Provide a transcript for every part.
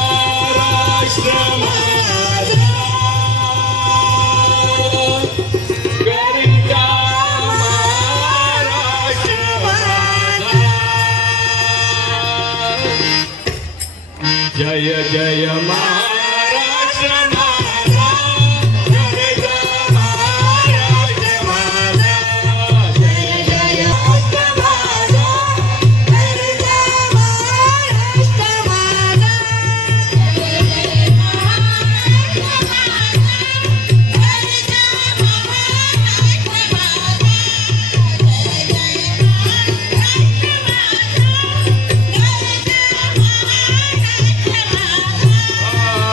महाराष्ट्र माझा गरीबा महाराष्ट्र माझा जय जय महाराष्ट्र माझा गरीबा महाराष्ट्र माझा जय जय महाराष्ट्र माझा गरजा महाराष्ट्र माझा जय जय महाराष्ट्र माझा गरजा महाराष्ट्र माझा जय जय महाराष्ट्र माझा गरजा महाराष्ट्र माझा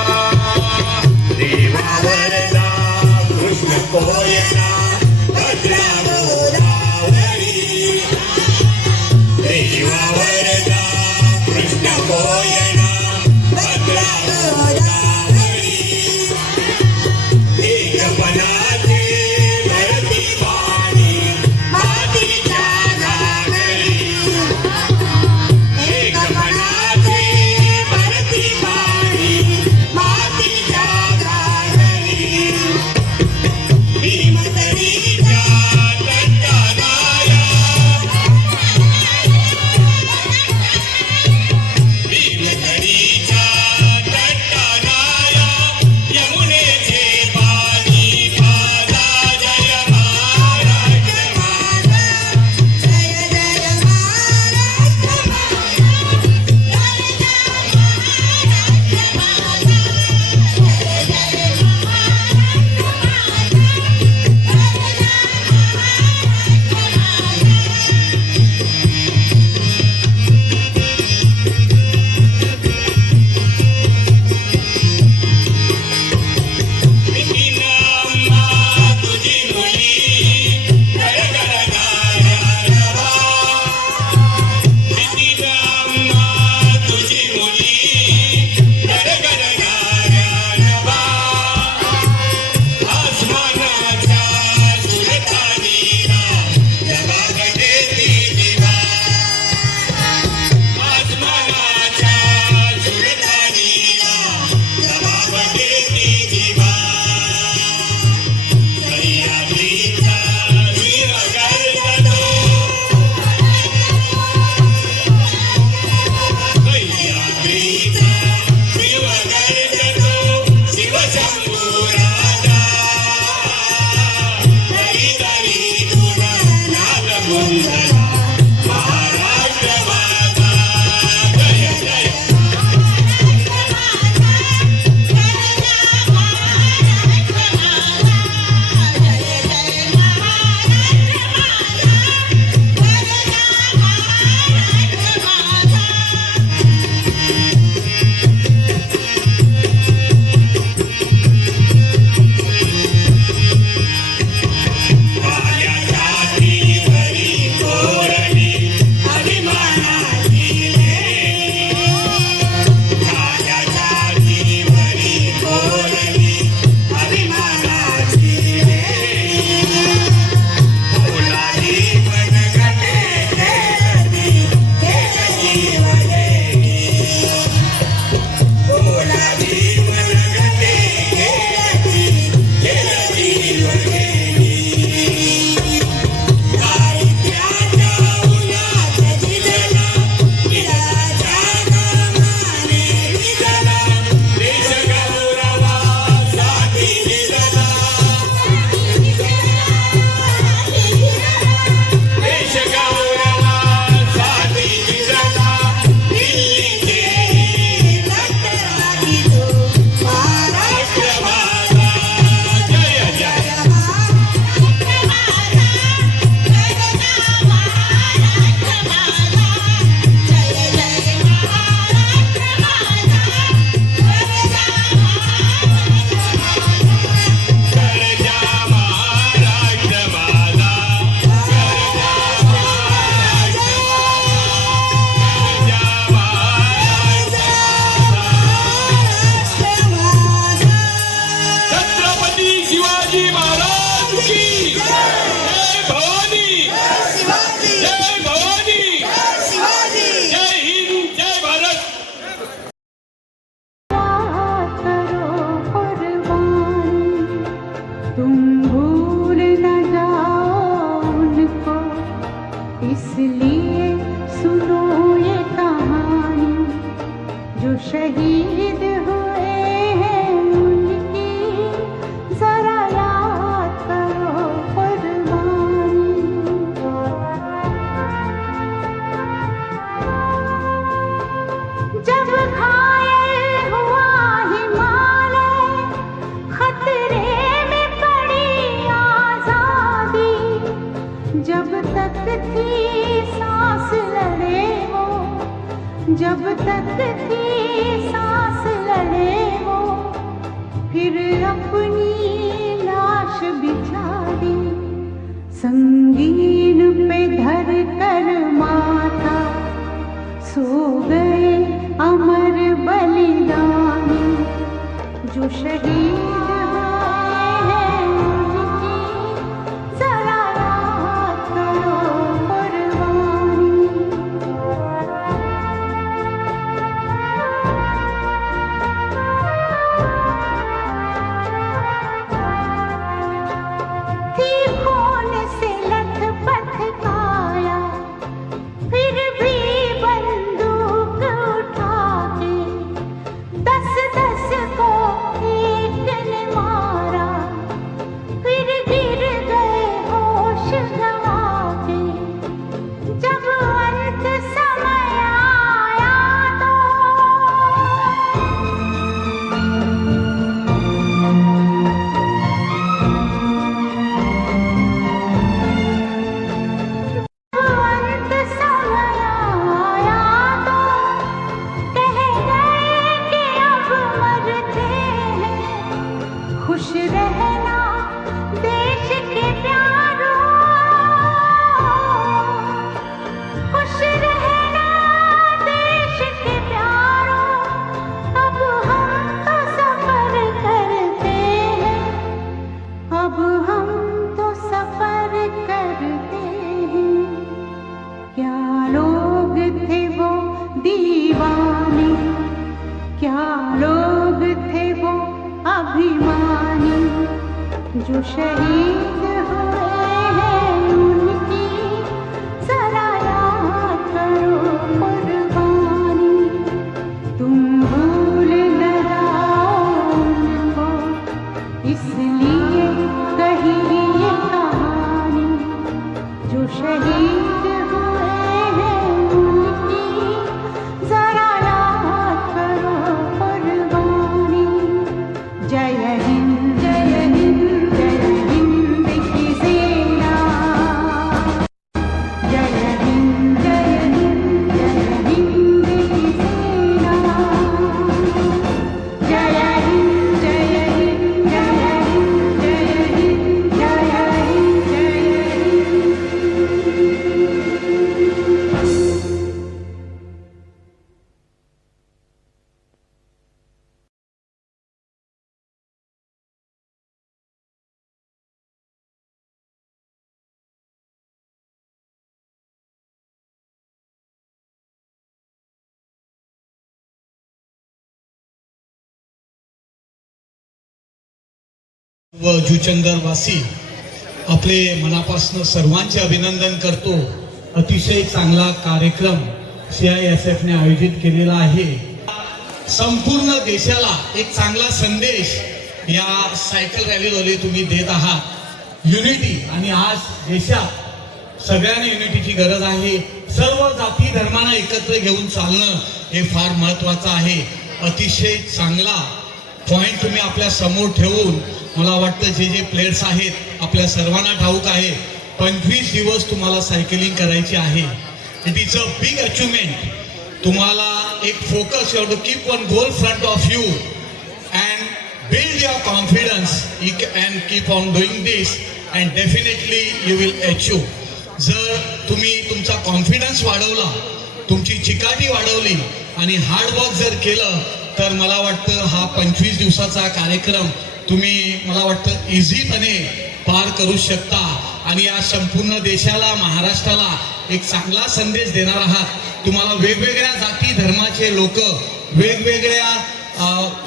इसलिए सुनो ये कहानी, जो शहीद हुए हैं उनकी जरा याद करो कुर्बानी। जब घायल हुआ हिमालय, खतरे में पड़ी आजादी, जब तक थी सांस लड़े वो, जब तक थी सांस लड़े वो, फिर अपनी लाश बिछा दी, संगीन पे धर कर माथा, सो गए अमर बलिदानी, जो शहीद हुए हैं उनकी जरा याद करो कुर्बानी। थी खून से लथपथ काया, फिर भी बंदूक उठा के 10-10 को एक ने मारा, फिर गिर गए होश गंवा के, जब अंत समय आया तो अंत समय आया तो कह गए कि अब मरते हैं, खुश रहना देश के प्यारों, खुश रहना देश के प्यारों, अब हम तो सफर करते हैं, अब हम तो सफर करते हैं। क्या लोग थे वो दीवाने, क्या लोग थे वो अभिमानी, जो शहीद हुए हैं उनकी जरा याद करो कुर्बानी। तुम भूल न जाओ उनको, इसलिए कही ये कहानी, जो शहीद हुए हैं उनकी जरा याद करो कुर्बानी। जय हिंद जय हिंद जय हिंद की सेना, जय हिंद जय हिंद जय हिंद की सेना, जय हिंद जय हिंद जय हिंद जय हिंद जय हिंद जय हिंद। व जुचंदरवासी आपले मनापासून सर्वांचे अभिनंदन करतो। अतिशय चांगला कार्यक्रम CISF ने आयोजित केलेला आहे। संपूर्ण देशाला एक चांगला संदेश या सायकल रॅलीद्वारे तुम्ही देत आहात, युनिटी। आणि आज देशात सगळ्यांना युनिटीची गरज आहे। सर्व जाती धर्मांना एकत्र घेऊन चालणं हे फार महत्त्वाचं आहे। अतिशय चांगला पॉइंट तुम्ही आपल्या समोर ठेवून, मला वाटतं जे जे प्लेयर्स आहेत आपल्या सर्वांना ठाऊक आहे 25 दिवस तुम्हाला सायकलिंग करायची आहे। It is a big achievement. तुम्हाला एक focus, you have to keep one goal front of you and build your confidence and keep on doing this and definitely you will achieve. जर तुम्ही तुमचा कॉन्फिडन्स वाढवला, तुमची चिकाटी वाढवली आणि हार्डवर्क जर केलं, तर मला वाटतं हा 25 दिवसाचा कार्यक्रम तुम्ही मला वाटतं इझीपणे पार करू शकता आणि या संपूर्ण देशाला, महाराष्ट्राला एक चांगला संदेश देणार आहात। तुम्हाला वेगवेगळ्या जाती धर्माचे लोक, वेगवेगळ्या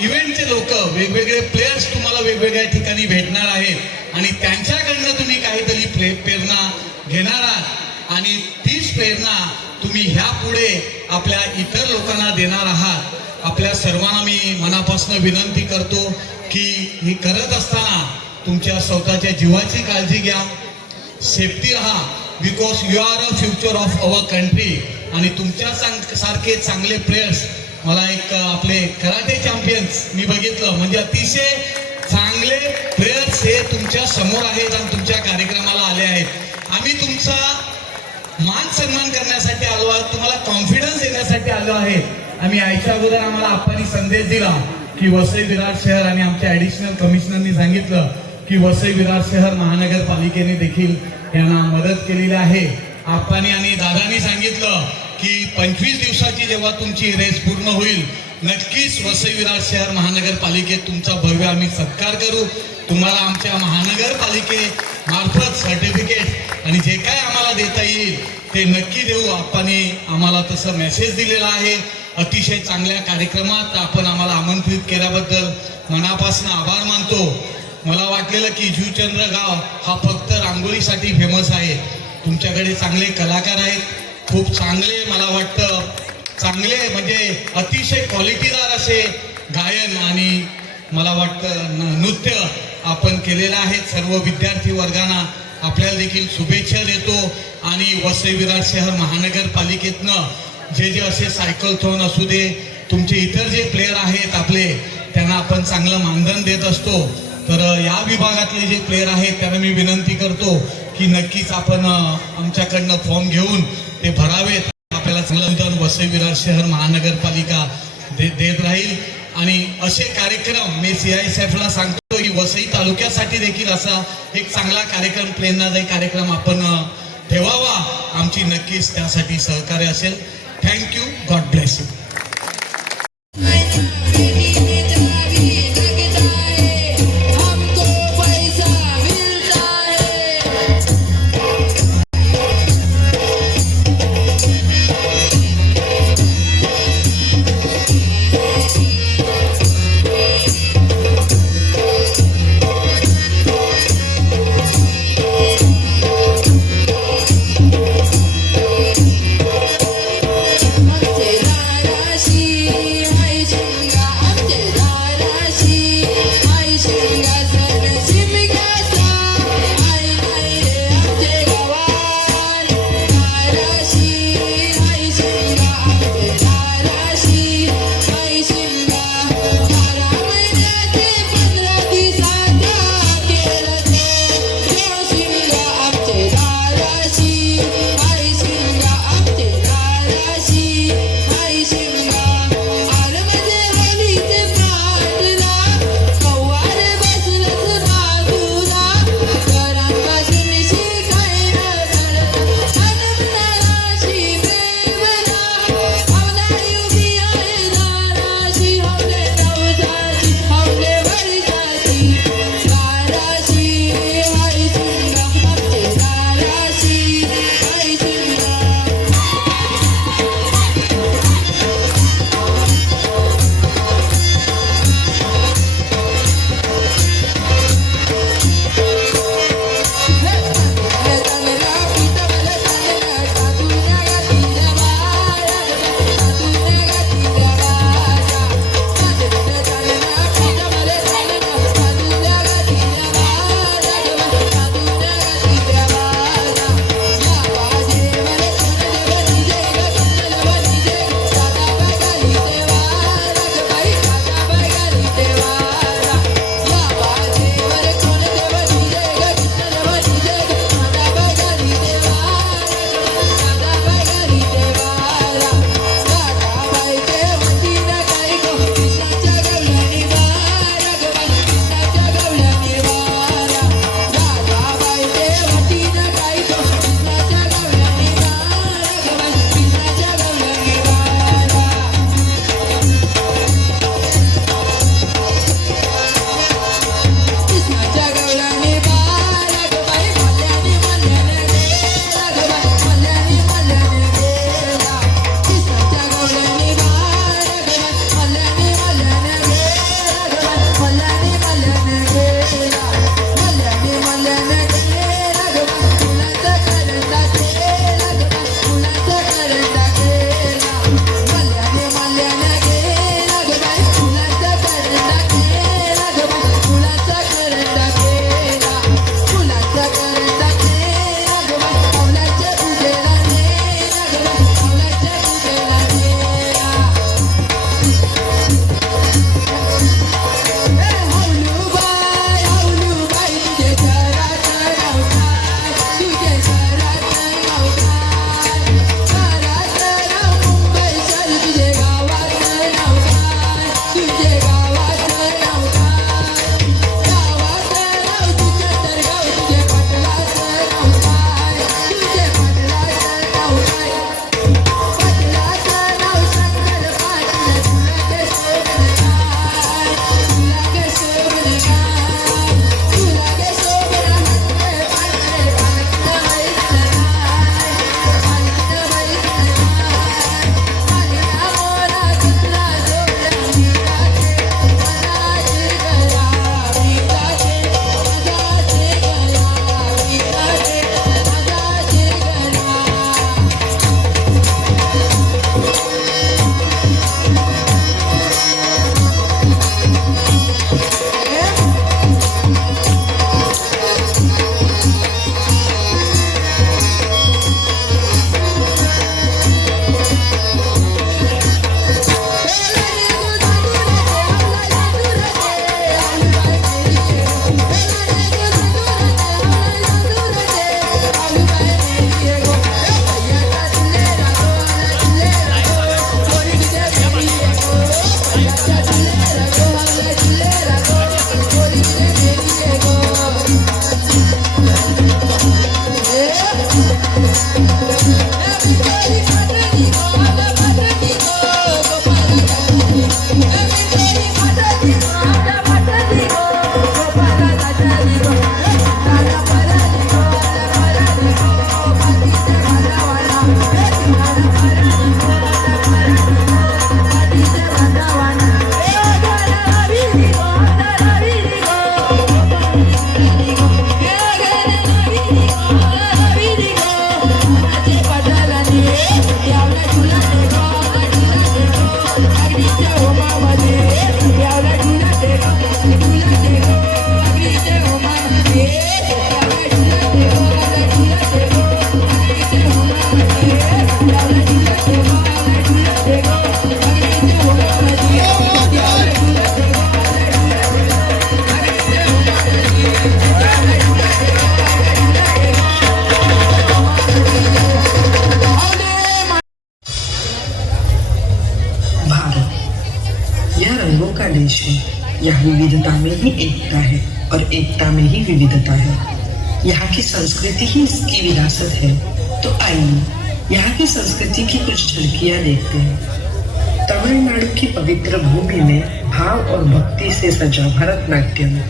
इव्हेंटचे लोक, वेगवेगळे प्लेयर्स तुम्हाला वेगवेगळ्या ठिकाणी भेटणार आहेत आणि त्यांच्याकडनं तुम्ही काहीतरी प्रेरणा घेणार आहात आणि तीच प्रेरणा तुम्ही ह्या पुढे आपल्या इतर लोकांना देणार आहात. आपल्या सर्वांना मी मनापासून विनंती करतो की हे करत असताना तुमच्या स्वतःच्या जीवाची काळजी घ्या, सेफ्टी राहा, because you are a future of our country. आणि तुमच्या सारखे चांगले प्लेयर्स, मला एक आपले कराटे चॅम्पियन्स मी बघितलं, म्हणजे अतिशय चांगले प्लेयर्स हे तुमच्या समोर आहेत आणि तुमच्या कार्यक्रमाला आले आहेत. आम्ही तुमचा मान सन्मान करण्यासाठी आलो आहोत, तुम्हाला कॉन्फिडन्स देण्यासाठी आलो आहे. आम्ही यायच्या अगोदर आम्हाला आप्पांनी संदेश दिला की वसई विरार शहर आणि आमच्या ऍडिशनल कमिशनरनी सांगितलं की वसई विरार शहर महानगरपालिकेने देखील यांना मदत केलेली आहे. आप्पांनी आणि दादांनी सांगितलं की 25 दिवसाची जेव्हा तुमची रेस पूर्ण होईल, नक्कीच वसई विरार शहर महानगरपालिकेत तुमचा भव्य आम्ही सत्कार करू. तुम्हाला आमच्या महानगरपालिके मार्फत सर्टिफिकेट आणि जे काय आम्हाला देता येईल ते नक्की देऊ. आप्पांनी आम्हाला तसं मेसेज दिलेला आहे. अतिशय चांगल्या कार्यक्रमात आपण आम्हाला आमंत्रित केल्याबद्दल मनापासून आभार मानतो. मला वाटलेलं की जुचंद्र गाव हा फक्त रांगोळीसाठी फेमस आहे. तुमच्याकडे चांगले कलाकार आहेत, खूप चांगले, मला वाटतं चांगले म्हणजे अतिशय क्वालिटीदार असे गायन आणि मला वाटतं नृत्य आपण केलेलं आहे. सर्व विद्यार्थी वर्गांना आपल्याला देखील शुभेच्छा देतो. आणि वसई विरार शहर महानगरपालिकेतनं जे जे असे सायकलथॉन असू दे, तुमचे इतर जे प्लेयर आहेत आपले, त्यांना आपण चांगलं मानधन देत असतो. तर या विभागातले जे प्लेयर आहेत त्यांना मी विनंती करतो की नक्कीच आपण आमच्याकडनं फॉर्म घेऊन ते भरावेत. आपल्याला चांगलं अनुदान वसई विरार शहर महानगरपालिका देत राहील. आणि असे कार्यक्रम मी CISFला सांगतो की वसई तालुक्यासाठी देखील असा एक चांगला कार्यक्रम, प्रेरणादायी कार्यक्रम आपण ठेवावा. आमची नक्कीच त्यासाठी सहकार्य असेल. थँक्यू. God bless you. देश है। यहाँ विविधता में ही एकता है और एकता में ही विविधता है। यहाँ की संस्कृति ही इसकी विरासत है। तो आइए यहाँ की संस्कृति की कुछ झलकियाँ देखते हैं। तमिलनाडु की पवित्र भूमि में भाव और भक्ति से सजा भरतनाट्यम।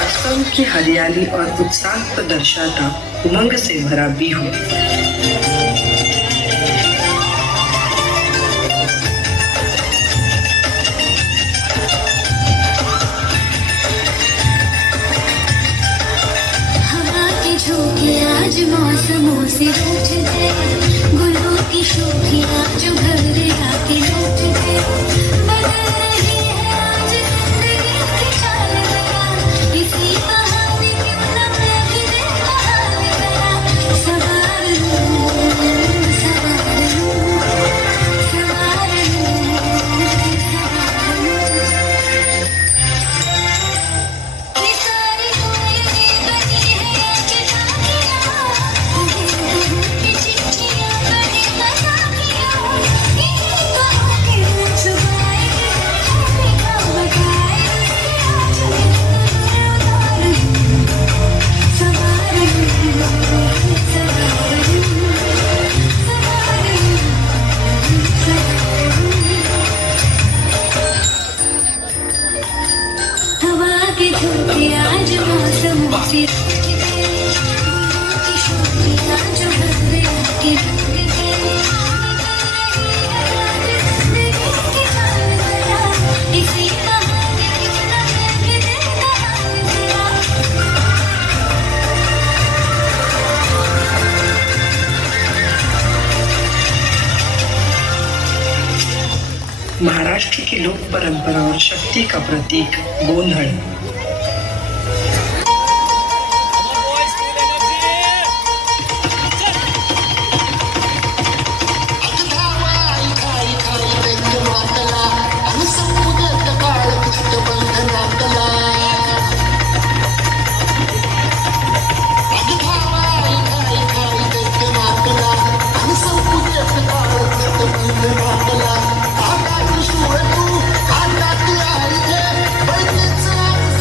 असम की हरियाली और उत्साह को दर्शाता उमंग से भरा बिहू। हवा के झोंके आज मौसमों से रूठ गए, गुलों की शोखियाँ जो घर आके लौट गए। बदल रही है आज जिंदगी की चाल जरा, इसी बहाने क्यों ना मैं भी दिल का हाल जरा। सवार लूं, सवार लूं, सवार लूं, सवार लूं। ये सारी कोयलें बनी है कि झांकियाँ, ये चिट्ठियाँ बड़ी मजाकियाँ। इन्हीं बाहों के सुनाए लिखा बताए आज उतार लूं। सवार लूं, सवार लूं, सवार लूं, सवार लूं। हवा के झोंके आज मौसमों से रूठ गए, गुलों की शोखियाँ जो घर आके लौट गए। बदल रही है आज जिंदगी की चाल जरा, इसी बहाने क्यों ना मैं भी दिल का हाल जरा। महाराष्ट्र की लोक परंपरा और शक्ति का प्रतीक गोंधळ। I got the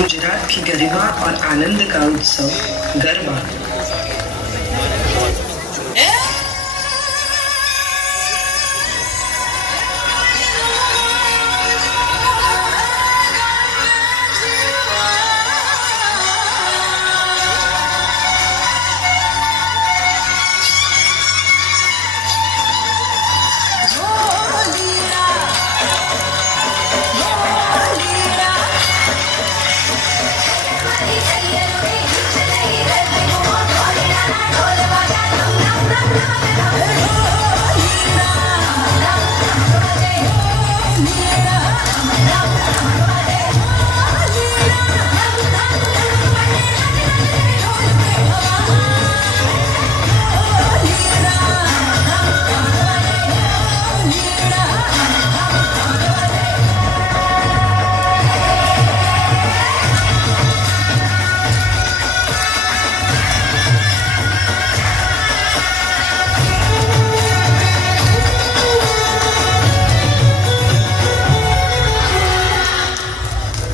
गुजरात की गरिमा और आनंद का उत्सव गरबा।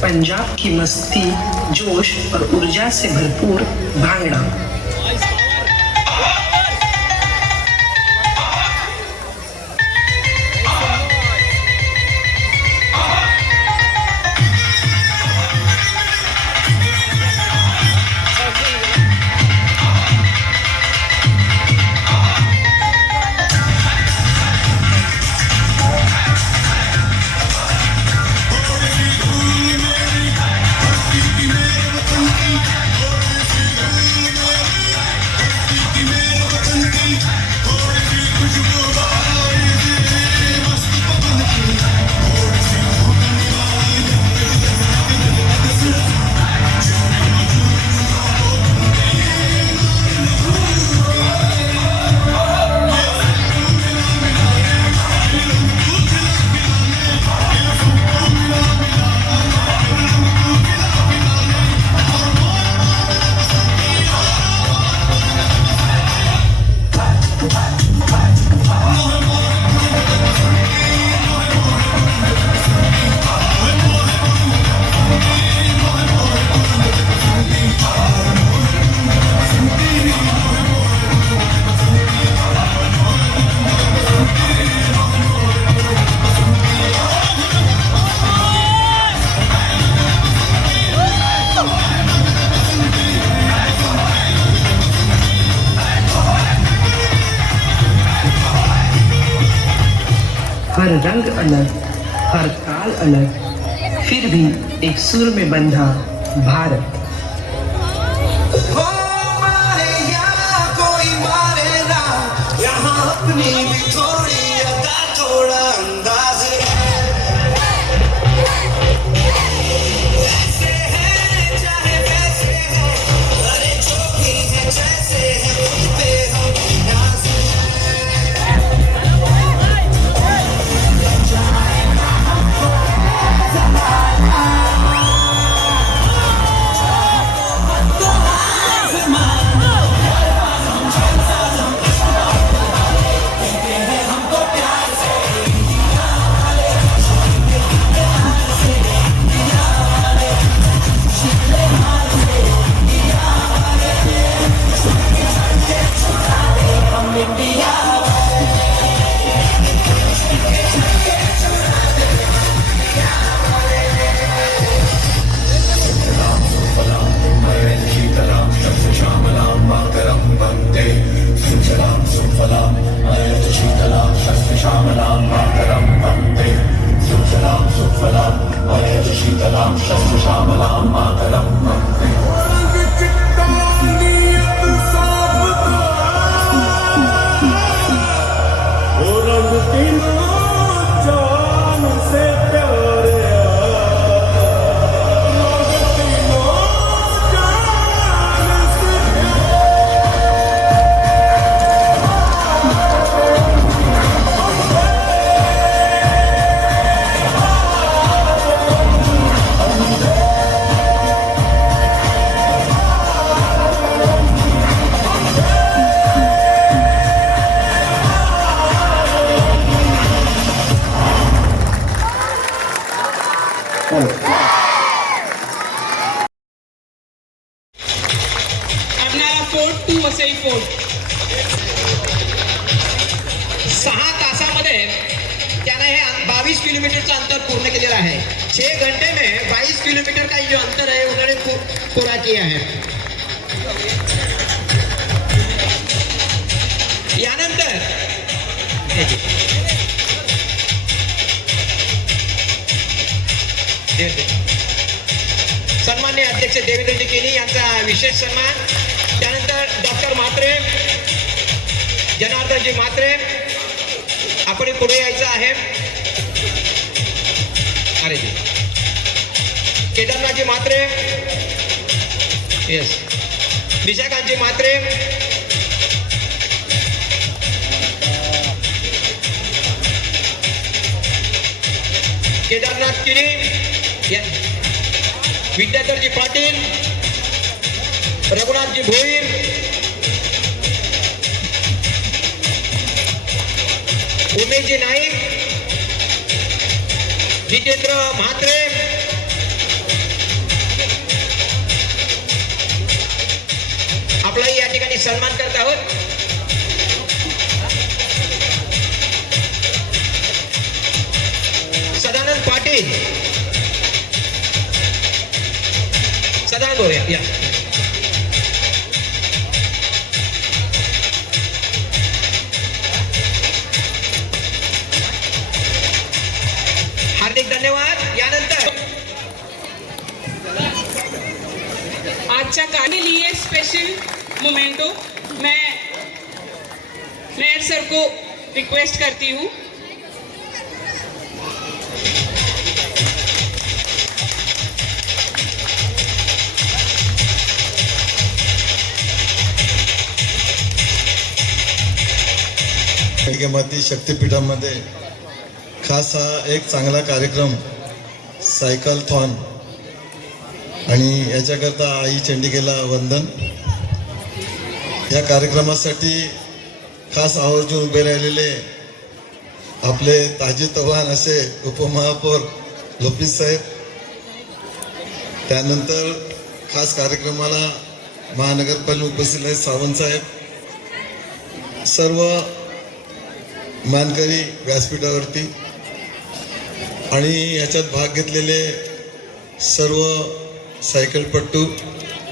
पंजाब की मस्ती, जोश और ऊर्जा से भरपूर भांगड़ा। हर रंग अलग, हर ताल अलग, फिर भी एक सुर में बंधा भारत। हो मारे या कोई मारे ना, यहाँ अपनी भी थोड़ी अदा थोड़ा अंदाज ऐसे है चाहे वैसे है, अरे जो भी है जैसे है खुद पे हम नाज किलोमीटरचं अंतर पूर्ण केलेलं आहे. 6 घंटे में 22 किलोमीटर का जो अंतर है उन्होंने पूरा किया है. यानंतर सन्मान्य अध्यक्ष देवेंद्रजी केनी यांचा विशेष सन्मान. त्यानंतर डॉक्टर म्हात्रे, जनार्दनजी म्हात्रे, आपण पुढे यायचं आहे. अरे जी केदारनाथजी म्हात्रे, येस, निशाकांतजी म्हात्रे, केदारनाथ किनी, विद्याधरजी पाटील, रघुनाथजी भोईर, उमेशजी नाईक, जितेंद्र म्हात्रे, आपलाही या ठिकाणी सन्मान करत आहोत. सदानंद पाटील, सदानंद बोलूया या. हार्दिक धन्यवाद. यानंतर आजच्या के लिए स्पेशल मोमेंटो मैं मेयर सर को रिक्वेस्ट करती हूँ. माती शक्तिपीठामध्ये खास हा एक चांगला कार्यक्रम सायकलथॉन आणि याच्याकरता आई चंडिकेला वंदन. या कार्यक्रमासाठी खास आवर्जून उभे राहिलेले आपले ताजेतवान असे उपमहापौर लोपित साहेब, त्यानंतर खास कार्यक्रमाला महानगरपालिका उपस्थित आहेत सावंत साहेब, सर्व मानकरी व्यासपीठावरती आणि याच्यात भाग घेतलेले सर्व सायकलपट्टू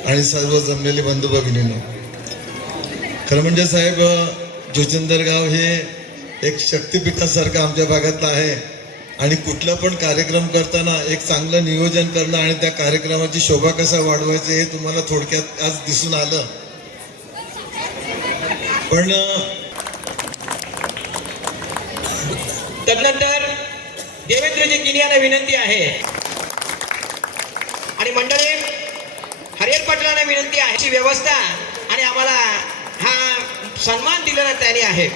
आणि सर्व जमलेले बंधू भगिनींनो. खरं म्हणजे साहेब, जुचंदर गाव हे एक शक्तिपीठासारखं आमच्या भागातलं आहे आणि कुठला पण कार्यक्रम करताना एक चांगलं नियोजन करणं आणि त्या कार्यक्रमाची शोभा कसा वाढवायची हे तुम्हाला थोडक्यात आज दिसून आलं. पण तदनंतर देवेंद्रजी किनी यांना विनंती आहे आणि मंडळी हरिहर पाटलांना विनंती आहे. व्यवस्था आणि आम्हाला हा सन्मान दिलेला त्याने आहे.